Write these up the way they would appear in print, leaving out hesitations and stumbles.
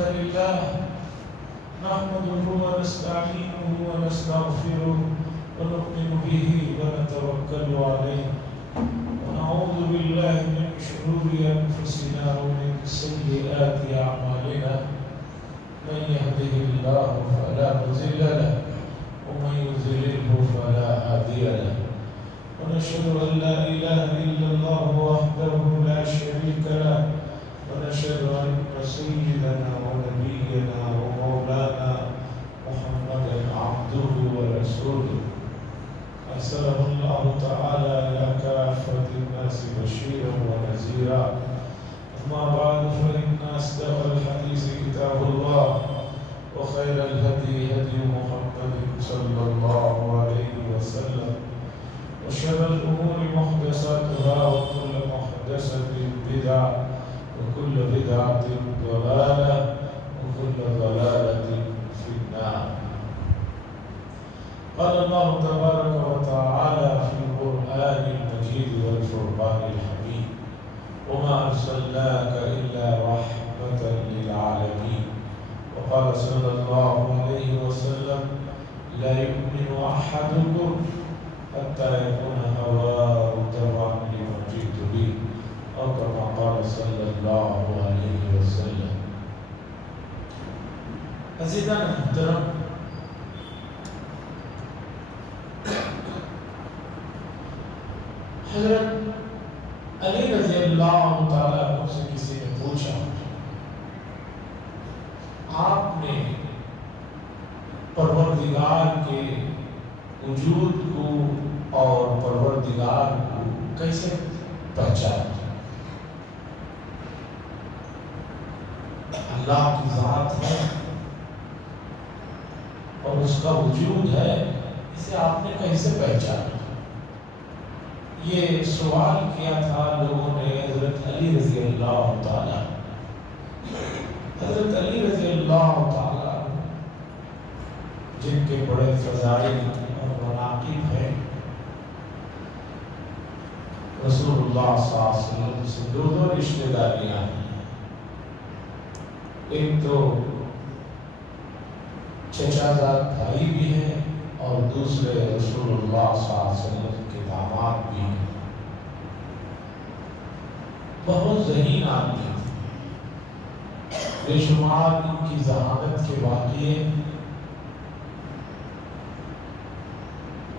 الحمد لله نحمده ونستعينه ونستغفره ونؤمن به ونتوكل عليه ونعوذ بالله من شرور أنفسنا ومن سيئات أعمالنا من يهده الله فلا مضل له ومن يضلله فلا هادي له ونشهد أن لا إله إلا الله وحده لا شريك له ونشهد أن سيدنا ونبينا ومولانا محمدا عبده ورسوله أرسله الله تعالى إلى كافة الناس بشيرا ونذيرا أما بعد فإن أصدق الحديث كتاب الله وخير الهدي هدي محمد صلى الله عليه وسلم وشر الأمور محدثاتها وكل محدثة بدعة وكل بدعة ضلالة وكل ضلالة في النار. قال الله تبارك وتعالى في القرآن المجيد والفرقان الحميد وما أرسلناك إلا رحمة للعالمين. وقال صلى الله عليه وسلم لا يؤمن أحدكم حتى يكون هواه تبعا لما جئت به أو كما قال صلى الله عليه وسلم. عزیزان محترم، حضرت علی رضی اللہ تعالیٰ عنہ سے کسی نے پوچھا آپ نے پروردگار کے وجود کو اور پروردگار کو کیسے پہچانا؟ اللہ کی ذات ہے اور اس کا وجود ہے، اسے آپ نے کیسے پہچانا؟ یہ سوال کیا تھا لوگوں نے حضرت علی رضی اللہ تعالیٰ. حضرت علی رضی اللہ تعالیٰ جن کے بڑے فضائل اور مناقب ہیں، رسول اللہ صلی اللہ علیہ وسلم سے دو رشتہ داریاں ہیں. ایک تو چچا زاد بھائی بھی ہیں اور دوسرے رسول اللہ صلی اللہ علیہ وسلم کے داماد بھی ہیں. بہت ذہین آدمی تھے، بے شمار ان کی ذہانت کے واقعے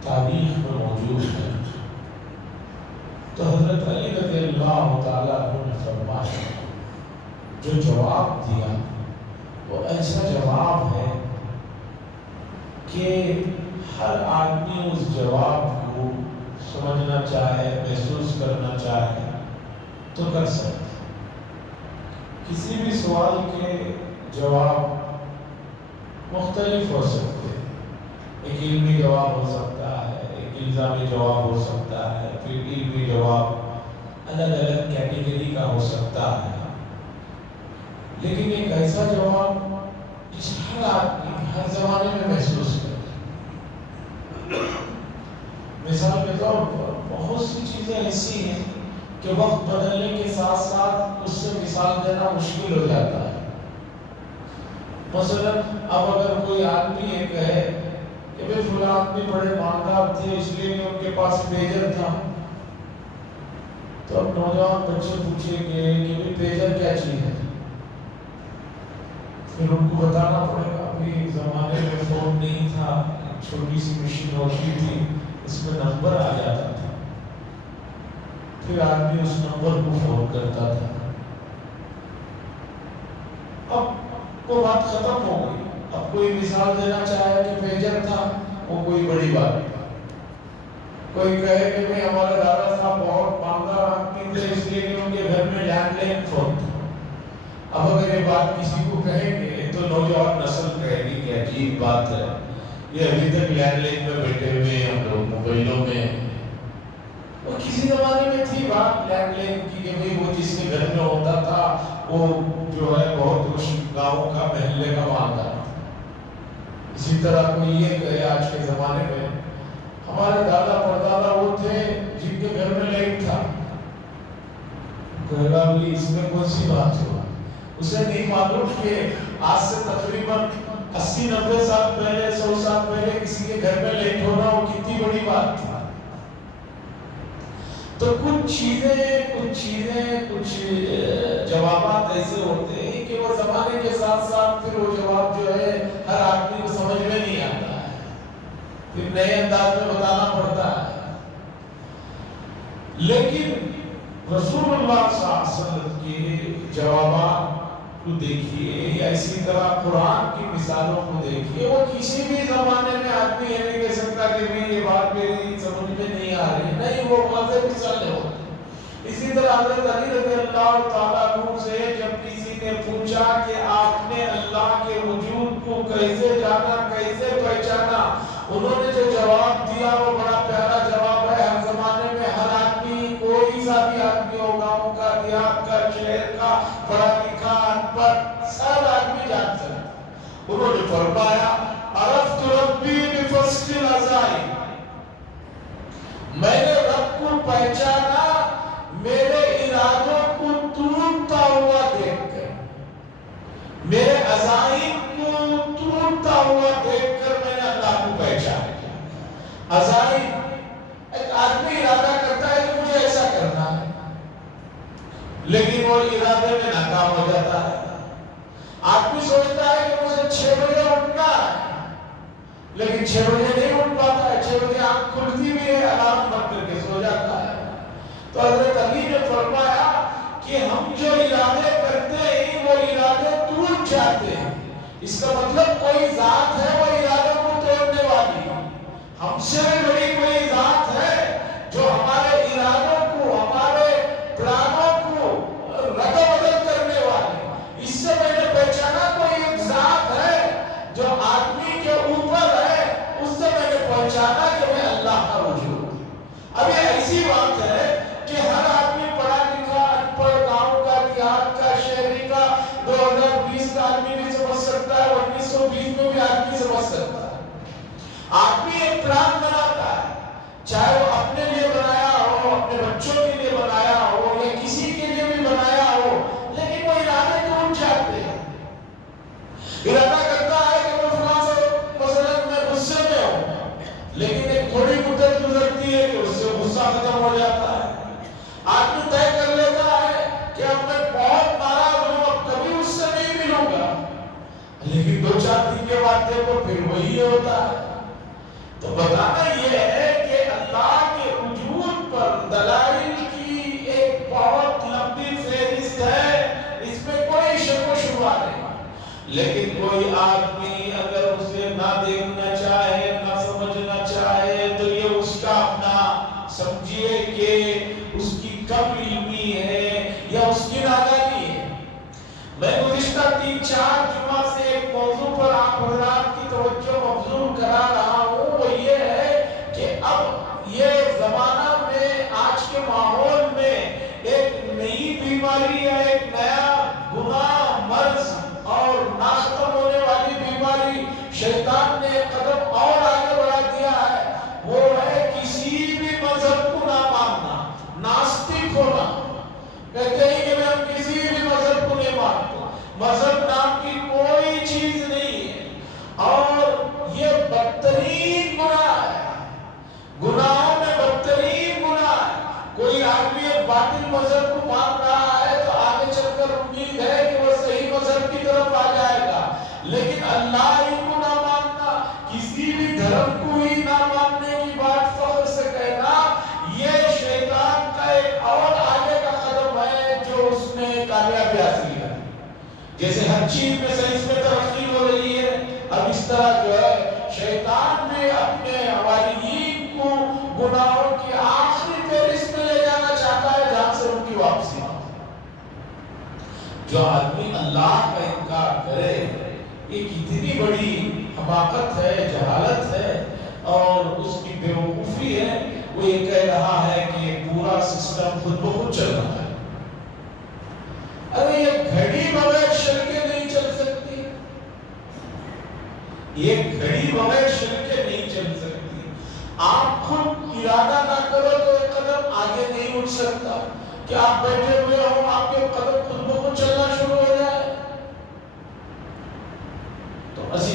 تاریخ میں موجود ہیں. تو حضرت علی رضی اللہ تعالیٰ عنہ نے فرمایا، جو جواب دیا وہ ایسا جواب ہے کہ ہر آدمی اس جواب کو سمجھنا چاہے، محسوس کرنا چاہے تو کر سکتے. کسی بھی سوال کے جواب مختلف ہو سکتے ہیں. ایک علمی جواب ہو سکتا ہے، ایک الزامی جواب ہو سکتا ہے، پھر علمی جواب الگ الگ کیٹیگری کا ہو سکتا ہے. لیکن ایک ایسا جواب جس ہر آدمی ہر زمانے میں محسوس کرے. مثال کے طور پر بہت سی چیزیں ایسی ہیں کہ وقت بدلنے کے ساتھ ساتھ اس سے مثال دینا مشکل ہو جاتا ہے. مثلا اب اگر کوئی آدمی یہ کہے کہ بھئی فلاں آدمی بڑے مالدار تھے اس لیے کہ ان کے پاس پیجر تھا، تو اب نوجوان بچے پوچھیں گے کہ بھئی پیجر کیا چیز ہے؟ پھر ان کو بتانا پڑے گا ابھی زمانے میں فون نہیں تھا، چھوٹی سی مشین ہوتی تھی، اس میں نمبر آ جاتا تھا، پھر آدمی اس نمبر کو فون کرتا تھا. اب وہ بات ختم ہو گئی. اب کوئی مثال دینا چاہے کہ پیجر تھا، وہ کوئی بڑی بات نہیں. کوئی کہے کہ بھئی ہمارے دادا صاحب بہت مالدار آدمی تھے اس لیے کہ ان کے گھر میں لینڈ لائن فون تھا. اب اگر یہ بات کسی کو کہیں گے تو نوجوان نسل کہے گی کہ عجیب بات ہے، یہ ابھی تک لینڈ لائن میں بیٹھے ہوئے ہیں، ہم لوگ موبائلوں میں. اور کسی زمانے میں تھی بات لینڈ لائن کی کہ بھئی وہ جس کے گھر میں ہوتا تھا وہ جو ہے بہت کچھ گاؤں کا محلے کا مالدار تھا. اسی طرح کوئی یہ کہے آج کے زمانے میں ہمارے دادا پردادا وہ تھے جن کے گھر میں لائٹ تھا. کہے گا بھی اس میں کون سی بات ہو، اسے نہیں معلوم کہ آج سے تقریباً 80-90 سال پہلے 100 سال پہلے کسی کے گھر میں لیٹ ہونا وہ کتنی بڑی بات تھی. تو کچھ چیزیں کچھ جوابات ایسے ہوتے ہیں کہ وہ زمانے کے ساتھ ساتھ پھر وہ جواب جو ہے ہر آدمی کو سمجھ میں نہیں آتا ہے, پھر نئے انداز میں بتانا پڑتا ہے. لیکن رسول اللہ صلی اللہ علیہ وسلم کے جوابات کو دیکھیے یا اسی طرح قرآن کی مثالوں کو دیکھیے, وہ کسی بھی زمانے میں آدمی یہ نہیں کہہ سکتا کہ بھی یہ بات میری سمجھ میں نہیں آ رہی, نہیں, وہ واضح مثالیں ہوتی. اسی طرح حضرت علی رضی اللہ تعالیٰ عنہ سے جب کسی نے پوچھا کہ آپ نے اللہ کے وجود کو کیسے جانا, کیسے پہچانا, انہوں نے جو جواب دیا وہ بڑا پیارا جواب ہے. ہر زمانے میں ہر آدمی, کوئی سا بھی آدمی ہو, گاؤں کا, دیہات کا, شہر کا, پڑھا لکھا, ان پڑھ, سب آدمی جان سکتا. انہوں نے فرمایا عرفت ربی بفصل العزائم, میں نے رب کو پہچانا میرے ارادوں کو ٹوٹتا ہوا دیکھ کر, میرے عزائم کو ٹوٹتا ہوا دیکھ کر میں نے اللہ کو پہچانا. عزائم, ایک آدمی ارادہ کرتا ہے کہ مجھے ایسا کرنا ہے, لیکن وہ ارادے میں ناکام ہو جاتا ہے. آدمی سوچتا ہے کہ مجھے 6 بجے اٹھنا ہے, لیکن 6 بجے نہیں اٹھ پاتا ہے. 6 بجے آنکھ کھلتی بھی ہے, الارم بند کر کے سو جاتا ہے. تو حضرت علی نے فرمایا کہ ہم جو ارادے کرتے ہیں وہ ارادے ٹوٹ جاتے ہیں. اس کا مطلب کوئی ذات ہے وہ ارادوں کو توڑنے والی. ہم سے بڑی کوئی ذات ہے جو ہمارے ارادوں کو, ہمارے پلانوں کو رد و بدل کرنے والی. اس سے میں نے پہچانا کوئی ایک ذات ہے جو آدمی کے اوپر ہے. اس سے میں نے پہچانا کہ میں اللہ کا وجود. اب یہ ایسی بات ہے کہ ہر آدمی پڑھا لکھا, ان پڑھ, گاؤں کا, دیہات کا, شہری کا, 2020 کا آدمی بھی سمجھ سکتا ہے, 1920 میں بھی آدمی سمجھ سکتا ہے. آدمی ایک پلان بناتا ہے, چاہے وہ اپنے لیے بنایا ہو, اپنے بچوں کے لیے بنایا ہو, یا کسی کے لیے بھی بنایا ہو, لیکن وہ ارادے ٹوٹ جاتے ہیں. ارادہ کرتا ہے کہ وہ فلاں سے مثلا میں غصے میں ہوں, لیکن ایک تھوڑی مدت گزرتی ہے کہ اس سے غصہ ختم ہو جاتا ہے. آدمی طے کر لیتا ہے کہ اب میں بہت ناراض ہوں, اب کبھی اس سے نہیں ملوں گا, لیکن 2-4 دن کے بعد دیکھو پھر وہی ہوتا ہے. تو بتانا یہ ہے کہ اللہ کے وجود پر دلائل کی ایک بہت لمبی فہرست ہے, اس میں کوئی شک و شبہ نہیں. لیکن کوئی آدمی اگر اسے نہ دیکھنا چاہے, نہ سمجھنا چاہے, تو یہ اس کا اپنا سمجھیے کہ اس کی کم علمی ہے یا اس کی نادانی ہے. میں گزشتہ 3-4 جمعہ سے ایک موضوع پر آپ حضرات کی توجہ مبذول کرا رہا ہوں, وہ یہ ہے کہ اب یہ زمانہ میں, آج کے ماحول میں ایک نئی بیماری ہے, ایک نیا گناہ, مرض اور ناختم ہونے والی بیماری شیطان نے ایک قدم اور آگے بڑھا دیا ہے. وہ ہے کسی بھی مذہب کو نہ ماننا, ناستک ہونا. کہتے ہیں کہ ہم کسی بھی مذہب کو نہیں مانتے. مذہب نام کی کوئی چیز نہیں ہے, اور یہ بدترین گناہ ہے. گناہوں میں بدترین گناہ ہے. کوئی آدمی ایک باطل مذہب کو مان رہا ہے تو آگے چل کر امید ہے کہ وہ صحیح مذہب کی طرف آ جائے گا, لیکن اللہ ہی کو نہ ماننا, کسی بھی دھرم کو ہی نہ ماننے کی بات فخر سے کہنا, یہ شیطان کا ایک اور آگے کا قدم ہے جو اس نے کامیابی حاصل کی. جیسے ہر چیز میں سائنس میں ترقی ہو رہی ہے, اب اس طرح جو ہے شیطان بھی اپنے حواریین کو گناہوں کی آخری فہرست میں لے جانا چاہتا ہے جہاں سے ان کی واپسی. جو آدمی اللہ کا انکار کرے, یہ کتنی بڑی حماقت ہے, جہالت ہے اور اس کی بیوقوفی ہے. وہ یہ کہہ رہا ہے کہ یہ پورا سسٹم خود بخود چل رہا ہے. ارے یہ گھڑی بغیر شرکے نہیں چل سکتی, یہ گھڑی بغیر شرکے نہیں چل سکتی. آپ خود ارادہ نہ کرو تو ایک قدم آگے نہیں اٹھ سکتا کہ آپ بیٹھے ہوئے ہو, آپ کے قدم خود بخود چلنا شروع ہو جائے.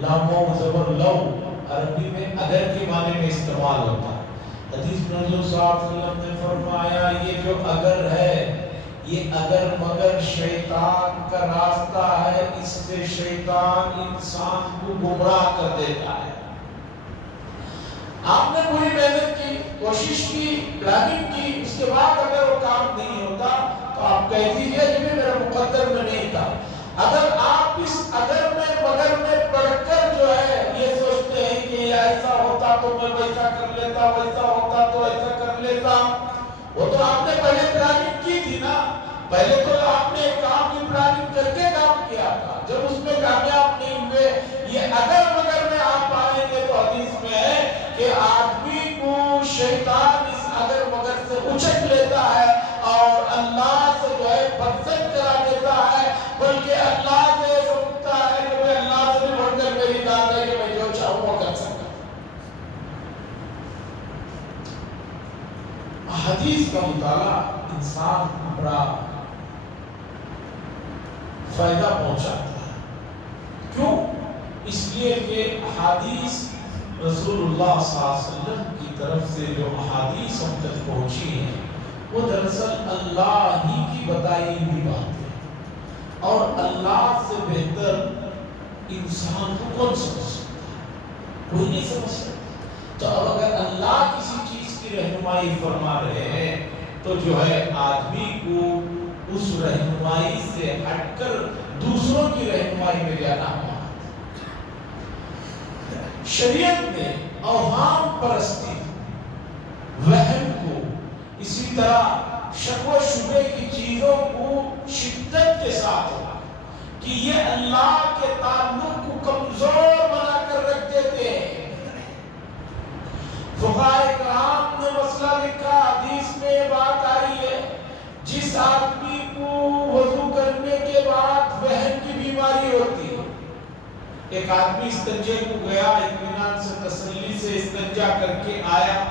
لامو زبر لو عربی میں اگر کے معنی میں استعمال ہوتا ہے. حدیث میں حضور صلی اللہ علیہ وسلم نے فرمایا یہ جو اگر ہے یہ اگر مگر شیطان کا راستہ ہے، اس سے شیطان انسان کو گمراہ کر دیتا ہے. آپ نے پوری محنت کی، کوشش کی، پلاننگ کی، اس کے بعد اگر وہ کام نہیں ہوتا تو آپ کہہ دیجئے کہ میرا مقدر میں نہیں تھا. اگر آپ اس اگر میں مگر میں پڑھ کر جو ہے یہ سوچتے ہیں کہ یہ ایسا ہوتا تو میں ویسا کر لیتا، ویسا ہوتا تو ایسا کر لیتا، وہ تو آپ نے پہلے پلاننگ کی تھی نا. پہلے تو آپ نے ایک کام کی پلاننگ کر کے کام کیا تھا، جب اس میں کامیاب نہیں ہوئے. یہ اگر مگر میں آپ پائیں گے تو حدیث میں ہے کہ آدمی کو شیطان اس اگر مگر سے اچک لیتا ہے اور اللہ سے جو ہے برزت کرا دیتا ہے، بلکہ اللہ سے سمجھتا ہے کہ میں اللہ سے بھی بڑھ کر میری ذات ہے کہ میں جو چاہوں وہ کر سکتا. حدیث کا مطالعہ انسان کو بڑا فائدہ پہنچاتا ہے. کیوں؟ اس لیے کہ احادیث رسول اللہ صلی اللہ علیہ وسلم کی طرف سے جو احادیث ہم تک پہنچی ہیں وہ دراصل اللہ ہی کی بتائی ہوئی بات ہے، اور اللہ سے بہتر انسان کو کون سمجھ سکتا ہے؟ کوئی نہیں سمجھ سکتا. تو اب اگر اللہ کسی چیز کی رہنمائی فرما رہے ہیں تو جو ہے آدمی کو اس رہنمائی سے ہٹ کر دوسروں کی رہنمائی میں جانا ہوا. شریعت نے اوہام پرستی، وہم کو، اسی طرح شک و شبہ کی چیزوں کو شدت کے ساتھ کہ یہ اللہ کے تعلق کو کمزور بنا کر رکھ دیتے ہیں. فقہائے کرام نے مسئلہ لکھا، حدیث میں یہ بات آئی ہے جس آدمی کو وضو کرنے کے بعد وہم کی بیماری ہوتی ہے. ایک آدمی استنجے کو گیا، اطمینان سے تسلی سے استنجا کر کے آیا،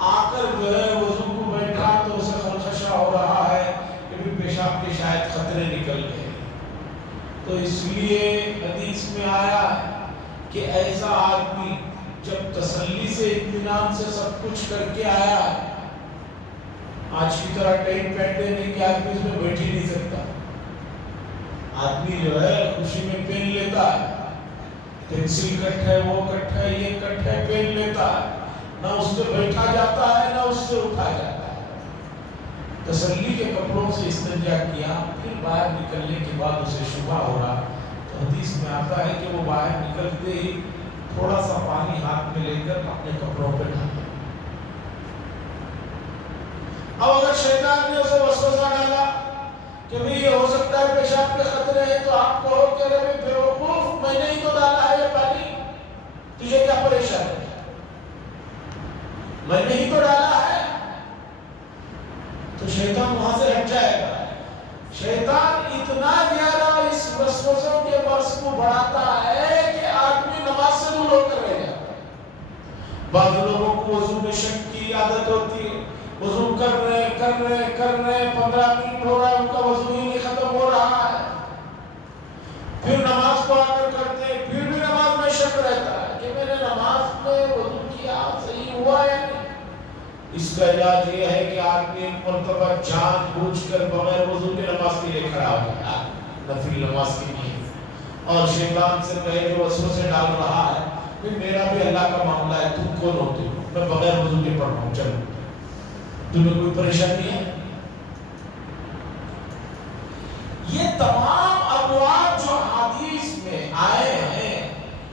آ کر جو ہے وضو کو بیٹھا تو اسے خدشہ ہو رہا ہے کہ بھی پیشاب کے شاید خطرے نکل گئے. تو اس لیے حدیث میں آیا کہ ایسا آدمی جب تسلی سے اطمینان سے سب کچھ کر کے آیا ہے، آج کی طرح ٹین پینٹے نہیں کہ آدمی اس میں بیٹھ ہی نہیں سکتا. آدمی جو ہے خوشی میں پین لیتا ہے، پینسل کٹ ہے، وہ کٹ ہے، یہ کٹ ہے، پین لیتا ہے، نہ اس سے بیٹھا جاتا ہے نہ اس سے اٹھا جاتا ہے. تسلی کے کپڑوں سے استنجا کیا، پھر باہر نکلنے کے بعد اسے شبہ ہو رہا تو حدیث میں آتا ہے کہ وہ باہر نکلتے ہی تھوڑا سا پانی ہاتھ میں لے کر اپنے کپڑوں پہ ڈالا. اب اگر شیطان نے اسے وسوسہ ڈالا کہ بھی یہ ہو سکتا ہے پیشاب کے خطرے ہیں، تو آپ کہو کہ ارے بیوقوف، میں نے ہی تو ڈالا ہے یہ پانی، تجھے کیا پریشان ہے؟ میں نے ہی تو ڈالا ہے. تو شیطان وہاں سے ہٹ جائے گا. شیطان اتنا زیادہ اس وسوسوں کے برس کو بڑھاتا ہے کہ آدمی نماز سے دور ہو کر رہ جاتا ہے. بعض لوگوں کو وضو میں شک کی عادت ہوتی ہے، وضو کر رہے 15 منٹ ہو رہا ہے، ان کا وضو ہی نہیں ختم ہو رہا ہے، پھر نماز کو آ کر کرتے ہیں، پھر بھی نماز میں شک رہتا ہے کہ میں نے نماز میں وضو کیا صحیح ہوا یا نہیں. اس کا علاج یہ ہے کہ آدمی ایک مرتبہ جان بوجھ کر بغیر وضو کے نماز کے لیے کھڑا ہو جائے، نفل نماز کے لیے، اور شیطان سے کہے جو وسوسے ڈال رہا ہے کہ میرا بھی اللہ کا معاملہ ہے، تم کون ہوتے ہو، میں بغیر وضو کے پڑھ رہا ہوں، چلو تمہیں کوئی پریشانی ہے. یہ تمام ابواب جو حدیث میں آئے ہیں،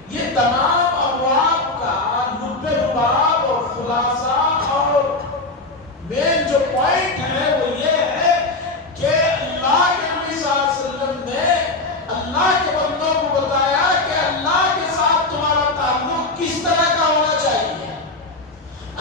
یہ تمام ابواب کا نقطہ باب اور خلاصہ اور مین جو پوائنٹ ہے وہ یہ ہے کہ اللہ کے نبی صلی اللہ علیہ وسلم نے اللہ کے بندوں کو بتایا کہ اللہ کے ساتھ تمہارا تعلق کس طرح کا ہونا چاہیے.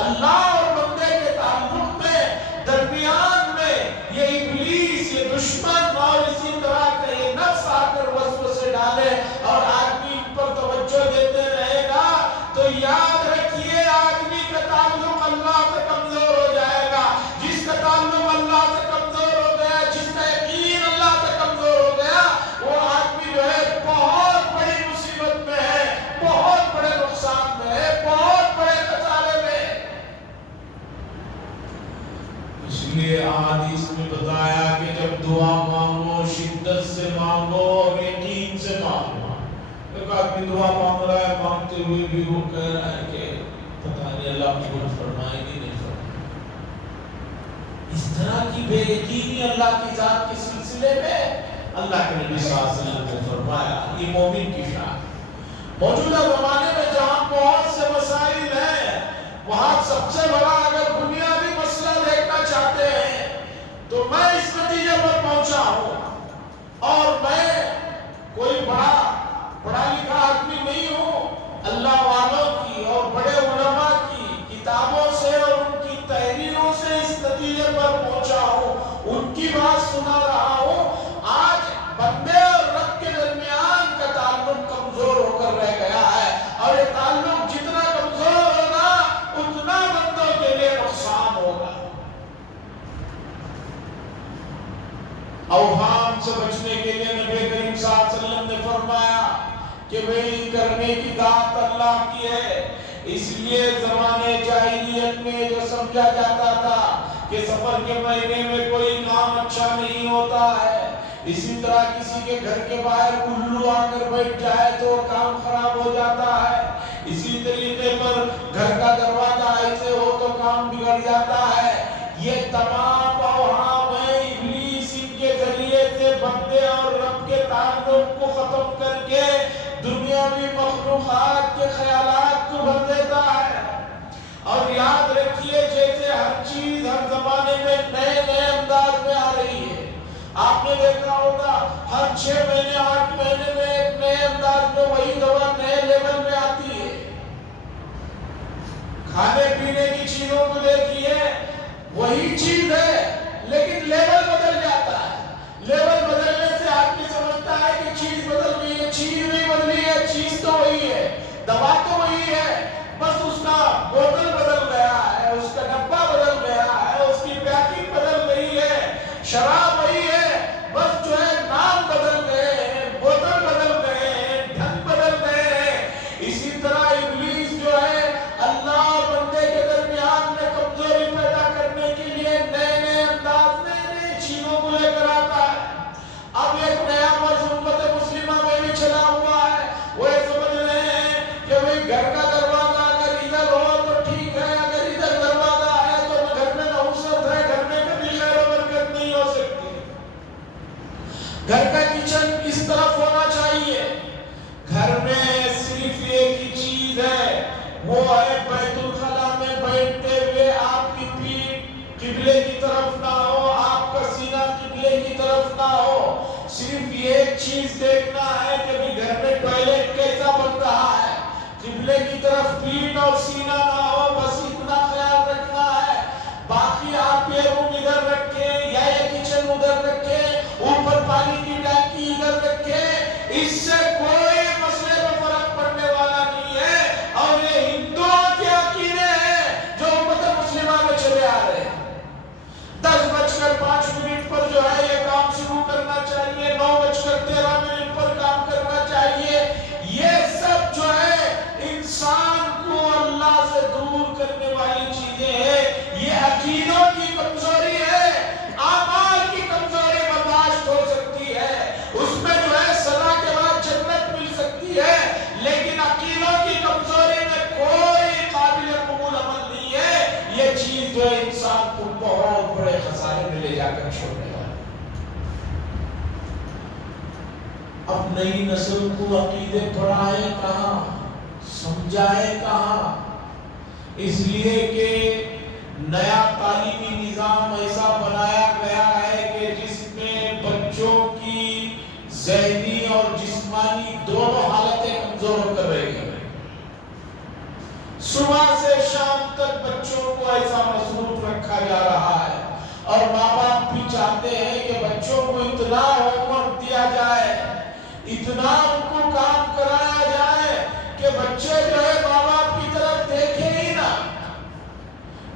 اللہ اور بندے کے تعلق میں درمیان میں یہ ابلیس، یہ دشمن اور اسی طرح کا یہ نفس آ کر وسوسے ڈالے اور آدمی پر توجہ دیتے رہے گا تو یاد رکھیے آدمی کا تعلق ہوئے بھی وہ کہہ رہا ہے کہ پتہ نہیں اللہ قبول فرمائے گی نہیں فرمائے. اس طرح کی بے یقینی اللہ کی ذات کے سلسلے میں اللہ کے نبی صلی اللہ علیہ وسلم نے فرمایا یہ مومن کی شان. موجودہ زمانے میں جہاں بہت سے مسائل ہیں وہاں سب سے بڑا اگر بنیادی مسئلہ دیکھنا چاہتے ہیں تو میں اس نتیجے پر پہنچا ہوں اور میں کوئی پڑھا لکھا آدمی نہیں ہوں، اللہ والوں کی اور بڑے علماء کی کتابوں سے اور ان کی تحریروں سے اس نتیجے پر پہنچا ہوں، ان کی بات سنا رہا ہوں. آج بندے اور رب کے درمیان کا تعلق کمزور ہو کر رہ گیا ہے اور یہ تعلق جتنا کمزور ہوگا اتنا بندوں کے لیے نقصان ہوگا. اوہام سے بچنے کے لیے نبی کریم صلی اللہ علیہ وسلم نے فرمایا کہ وہی کرنے کی ذات اللہ کی ہے. اس لیے زمانے جاہلیت میں جو سمجھا جاتا تھا کہ سفر کے مہینے میں کوئی کام اچھا نہیں ہوتا ہے، اسی طرح کسی کے گھر کے باہر الو آ کر بیٹھ جائے تو کام خراب ہو جاتا ہے، اسی طریقے پر گھر کا دروازہ ایسے ہو تو کام بگڑ جاتا ہے. یہ تمام اوہام ہیں ابلیس ان کے ذریعے سے بندے اور رب کے تعلق کو ختم کر کے دنیاوی مخلوقات کے خیالات کو بھر دیتا ہے. اور یاد رکھیے جیسے ہر چیز ہر زمانے میں نئے انداز میں آ رہی ہے. آپ نے دیکھا ہوگا ہر 6 مہینے 8 مہینے میں ایک نئے انداز میں وہی دوا نئے لیول میں آتی ہے. کھانے پینے کی چیزوں کو دیکھیے وہی چیز ہے لیکن لیول بدل جاتا ہے. لیول بدلنے سے آدمی سمجھتا ہے کہ چیز بدل گئی ہے، چیز نہیں بدلی ہے، چیز تو وہی ہے، دوا تو وہی ہے، بس اس کا بوتل بدل گیا ہے، اس کا ڈبہ بدل گیا ہے، اس کی پیکنگ بدل گئی ہے، شراب وہی ہے، بس جو ہے نام بدل گئے ہیں، بوتل بدل گئے ہیں، ڈھنگ بدل گئے ہیں. اسی طرح ابلیس جو ہے اللہ اور بندے کے درمیان میں کمزوری پیدا کرنے کے لیے نئے انداز نئے چیزوں کو لے کر آتا ہے. اب ایک نیا مرض امت مسلمہ میں بھی چلا ہوا ہے. وہ یہ سمجھ رہے ہیں کہ وہی گھر کا دروازہ اگر ادھر ہو تو ٹھیک ہے، اگر ادھر دروازہ ہے تو گھر میں نحوست ہے، گھر میں کبھی خیر و برکت نہیں ہو سکتی. گھر کا کچن کس طرف ہونا چاہیے؟ گھر میں صرف ایک ہی چیز ہے، وہ ہے بیت الخلا میں بیٹھتے ہوئے آپ کی پیٹھ قبلے کی طرف نہ ہو، آپ کا سینہ قبلے کی طرف نہ ہو. صرف ایک چیز دیکھنا ہے کہ گھر میں ٹوائلٹ کیسا بن رہا ہے، قبلے کی طرف پیٹھ اور سینہ نہ ہو، بس اتنا خیال رکھنا ہے. باقی آپ یہ روم ادھر رکھیں یا یہ کچن ادھر رکھیں، اوپر پانی کی ٹینکی ادھر رکھیں، اس سے کوئی مسئلے میں فرق پڑنے والا نہیں ہے. اور یہ ہندوؤں کے عقیدے ہیں جو امت مسلمہ میں چلے آ رہے ہیں. 10:05 پر جو ہے یہ کام شروع کرنا چاہیے، 9:13 پر کام کرنا چاہیے. یہ سب جو ہے انسان کو اللہ سے دور کرنے والی چیزیں ہیں. یہ عقیدوں کی کمزوری ہے. اعمال کی کمزوری برداشت ہو سکتی ہے، اس میں جو ہے سزا کے بعد جنت مل سکتی ہے، لیکن عقیدوں کی کمزوری میں کوئی قابل قبول عمل نہیں ہے. یہ چیز جو ہے انسان کو بہت بڑے خسارے میں لے جا کر چھوڑنے والا. اب نئی نسل کو عقیدے پڑھائے کہاں، سمجھائے کہاں؟ اس لیے کہ نیا تعلیمی نظام ایسا بنایا گیا ہے کہ جس میں بچوں کی ذہنی اور جسمانی دونوں حالتیں کمزور ہو کر رہی ہیں. صبح سے شام تک بچوں کو ایسا مصروف رکھا جا رہا ہے اور ماں باپ بھی چاہتے ہیں کہ بچوں کو اتنا ہوم ورک دیا جائے، اتنا ان کو کام کرایا جائے کہ بچے جو ہے ماں باپ کی طرف دیکھیں ہی نہ.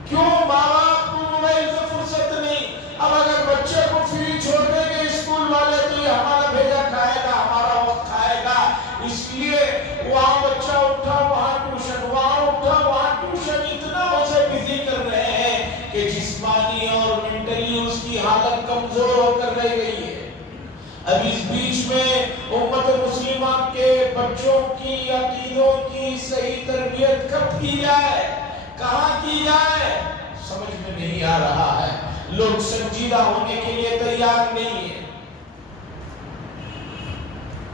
کیوں؟ ماں باپ کو موبائل سے فرصت نہیں. اب اگر بچے کو فری چھوڑ دیں گے اسکول والے تو یہ ہمارا بھیجا کھائے گا، ہمارا وقت کھائے گا. اس لیے وہاں بچہ اٹھا وہاں ٹیوشن، وہاں اٹھا وہاں ٹیوشن، اتنا اسے بزی کر رہے ہیں کہ جسمانی اور مینٹلی اس کی حالت کمزور ہو کر رہ گئی ہے. اب اس بیچ میں امت مسلمہ کے بچوں کی عقیدوں کی صحیح تربیت کب کی جائے، کہاں کی جائے، سمجھ میں نہیں آ رہا ہے۔ لوگ سنجیدہ ہونے کے لیے تیار نہیں ہیں۔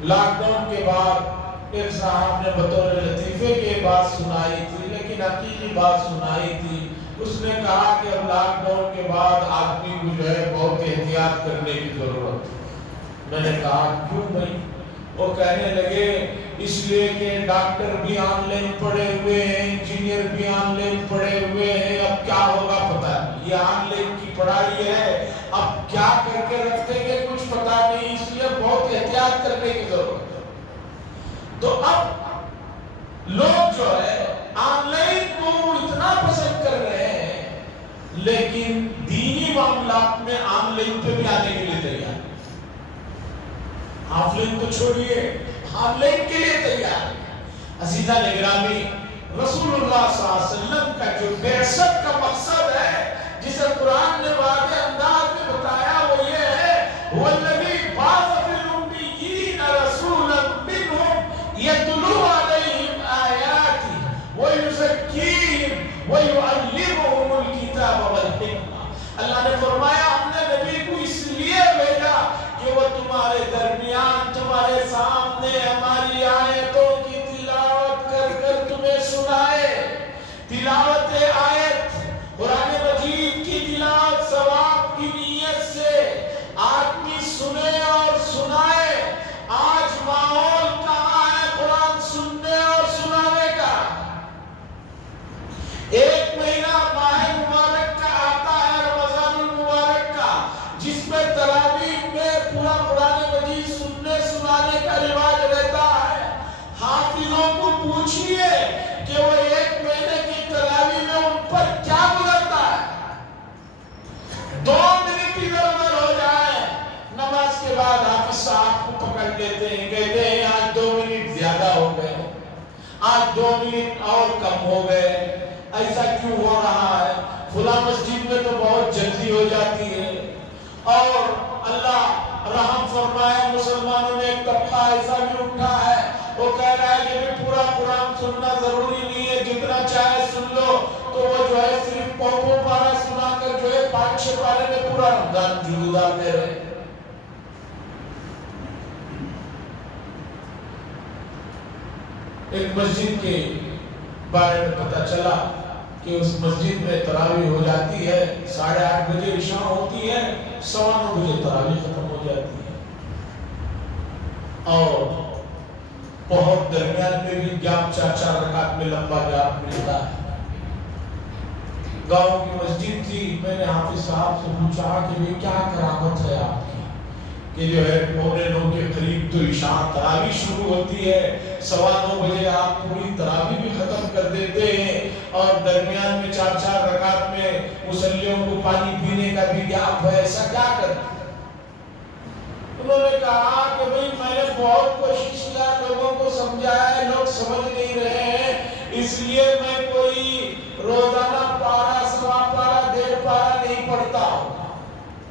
لاک ڈاؤن کے بعد ایک صاحب نے بطور لطیفے کے بات سنائی تھی، لیکن حقیقی بات سنائی تھی۔ اس نے کہا کہ اب لاک ڈاؤن کے بعد آدمی کو جو ہے بہت احتیاط کرنے کی ضرورت ہے۔ میں نے کہا کیوں بھائی؟ وہ کہنے لگے اس لیے کہ ڈاکٹر بھی آن لائن پڑے ہوئے ہیں، انجینئر بھی آن لائن پڑے ہوئے ہیں، اب کیا ہوگا پتہ نہیں۔ یہ آن لائن کی پڑھائی ہے، اب کیا کر کے رکھیں گے کچھ پتہ نہیں، اس لیے بہت احتیاط کرنے کی ضرورت ہے۔ تو اب لوگ جو ہے آن لائن کو اتنا پسند کر رہے ہیں، لیکن دینی معاملات میں آن لائن پہ بھی آنے کے لیے تیار ہیں۔ آف لائن تو چھوڑیے، آن لائن کے لیے تیار ہیں۔ عزیزہ نگرامی، رسول اللہ صلی اللہ علیہ وسلم کا جو بعثت کا مقصد ہے، جسے قرآن نے واضح انداز میں بتایا، وہ یہ ہے وَالَّذِي بَعَثَ فِي الْأُمِّيِّينَ رَسُولًا مِّنْهُمْ يَتْلُو عَلَيْهِمْ آيَاتِهِ وَيُزَكِّيهِمْ وَيُعَلِّمُهُمُ الْكِتَابَ وَالْحِكْمَةَ۔ اللہ نے فرمایا ہم نے نبی کو اس لیے بھیجا کہ وہ تمہارے درمیان، تمہارے سامنے ہماری آیتوں کی تلاوت کر کر تمہیں سنائے۔ تلاوت آیت، قرآن مجید کی تلاوت ثواب کی نیت سے آدمی سنے اور سنائے۔ آج ماحول کہاں ہے قرآن سننے اور سنانے کا؟ ایک مہینہ ماہ مبارک کا آتا ہے، رمضان المبارک کا، جس میں تراویح میں پورا قرآن مجید سننے سنانے کا رواج رہتا ہے۔ حافظوں کو پوچھئے کہ وہ ایک مہینے کی تراویح میں ان پر کیا گزرتا ہے۔ 2 منٹ ادھر ادھر ہو جائے، نماز کے بعد حافظ صاحب کو پکڑ لیتے ہیں، کہتے ہیں آج 2 منٹ زیادہ ہو گئے، آج 2 منٹ اور کم ہو گئے، ایسا کیوں ہو رہا ہے؟ فلاں مسجد میں تو بہت جلدی ہو جاتی ہے۔ اور اللہ رحم فرمائے، مسلمانوں میں ایک طبقہ ایسا بھی اٹھا ہے، وہ کہہ رہا ہے کہ پورا قرآن سننا ضروری نہیں ہے، جتنا چاہے سن لو۔ تو وہ جو ہے صرف پوپو پارا سنا کر جو ہے 5-6 پارے میں پورا رمضان گزارتے رہے۔ ایک مسجد کے بارے میں پتہ چلا کہ اس مسجد میں تراویح ہو جاتی ہے، 8:30 بجے عشاء ہوتی ہے، 9:15 بجے تراویح ختم ہو جاتی ہے، اور بہت درمیان میں بھی گیپ 4-4 رکعت میں لمبا گیپ ملتا ہے۔ گاؤں کی مسجد تھی، میں نے حافظ صاحب سے پوچھا کہ یہ کیا کرامت ہے آپ کی کہ جو ہے 8:45 کے قریب تو عشاء تراویح شروع ہوتی ہے، 9:15 بجے آپ پوری تراویح بھی ختم کر دیتے ہیں، اور درمیان میں 4-4 رکعت میں مصلیوں کو پانی پینے کا بھی گیپ ہے، ایسا کیا کرتے؟ انہوں نے کہا کہ بھئی میں نے بہت کوشش کیا، لوگوں کو سمجھایا، لوگ سمجھ نہیں رہے ہیں، اس لیے میں کوئی روزانہ پارا، سوا پارا، 1.5 پارا نہیں پڑھتا ہوں،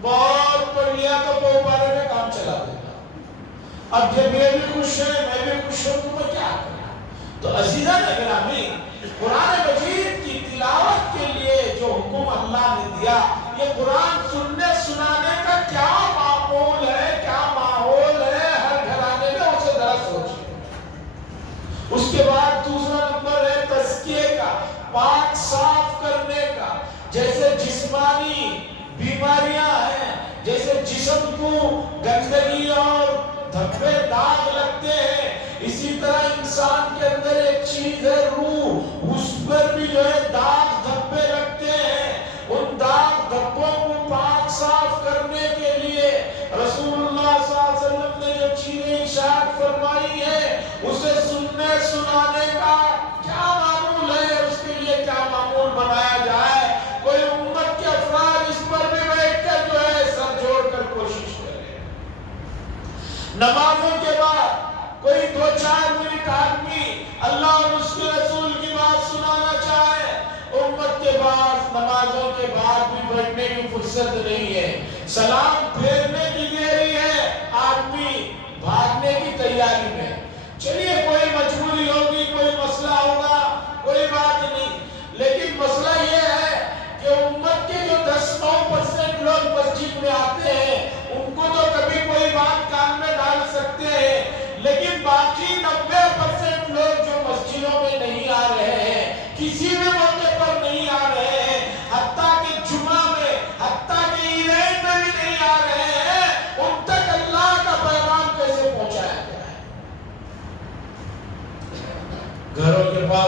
بہت پڑھ لیا تو 2 پارے میں کام چلا دیتا۔ اب جب یہ بھی خوش ہے، میں بھی خوش ہوں، تو میں کیا کروں؟ تو عزیزہ نگرامی، قرآن مجید کی تلاوت کے لیے جو حکم اللہ نے دیا، یہ قرآن سننے سنانے کا کیا معمول ہے، کیا ماحول ہے ہر گھرانے میں، اسے ذرا سوچیں۔ اس کے بعد دوسرا نمبر ہے تزکیے کا، پاک صاف کرنے کا۔ جیسے جسمانی بیماریاں ہیں، جیسے جسم کو گندگی اور دھبے داغ لگتے ہیں، اسی طرح انسان کے اندر ایک چیز ہے روح، اس پر بھی جو ہے داغ دھبے لگتے ہیں۔ ان داغ دھبوں کو پاک صاف کرنے کے لیے رسول اللہ صلی اللہ علیہ وسلم نے جو چیزیں ارشاد فرمائی ہیں، اسے سننے سنانے کا کیا معمول ہے، اس کے لیے کیا معمول بنایا جائے۔ کوئی امت کے افراد اس پر بھی بیٹھ کر جو ہے سر جوڑ کر کوشش کرے۔ نمازوں کے بعد کوئی 2-4 منٹ آدمی اللہ اور اس کے رسول کی بات سنانا چاہے، امت کے بعد نمازوں کے بعد بھی بیٹھنے کی فرصت نہیں ہے، سلام پھیرنے کی دیری ہے، آدمی بھاگ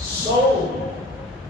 100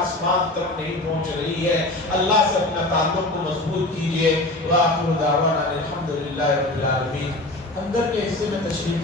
آسمان تک نہیں پہنچ رہی ہے. اللہ سے اپنا تعلق کو مضبوط کیجئے. وآخر دعوانا الحمدللہ رب العالمین. اندر کے حصے میں تشریف